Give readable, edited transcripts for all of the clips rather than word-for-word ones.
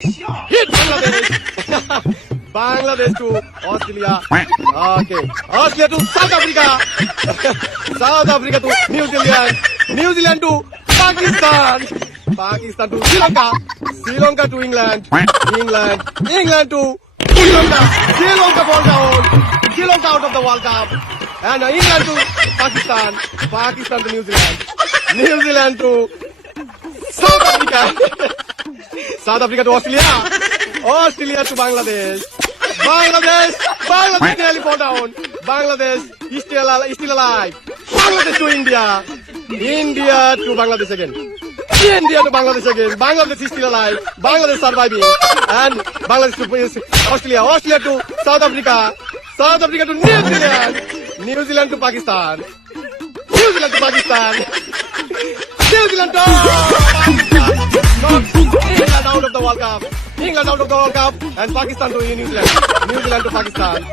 Hit Bangladesh. Bangladesh to Australia. Okay. Australia to South Africa. South Africa to New Zealand. New Zealand to Pakistan. Pakistan to Sri Lanka. Sri Lanka to England. England to Sri Lanka. Sri Lanka fall down. Sri Lanka out of the World Cup. And England to Pakistan. Pakistan to New Zealand. New Zealand to South Africa. South Africa to Australia. Australia to Bangladesh. Bangladesh nearly fall down. Bangladesh is still alive. Bangladesh to India. India to Bangladesh again. India to Bangladesh again. Bangladesh is still alive. Bangladesh surviving. And Bangladesh to Australia. Australia to South Africa. South Africa to New Zealand. New Zealand to Pakistan. New Zealand to Pakistan. New Zealand to Pakistan. Not England out of the World Cup. England out of the World Cup. And Pakistan to New Zealand. New Zealand to Pakistan.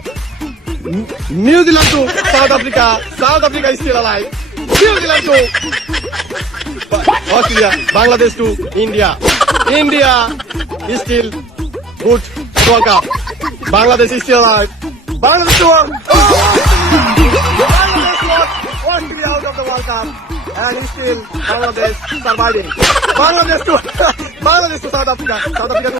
New Zealand to South Africa. South Africa is still alive. New Zealand to Australia. Bangladesh to India. India is still good at World Cup. Bangladesh is still alive. Bangladesh to Australia out of the World Cup. And still Bangladesh surviving. Bangladesh to South Africa. South Africa to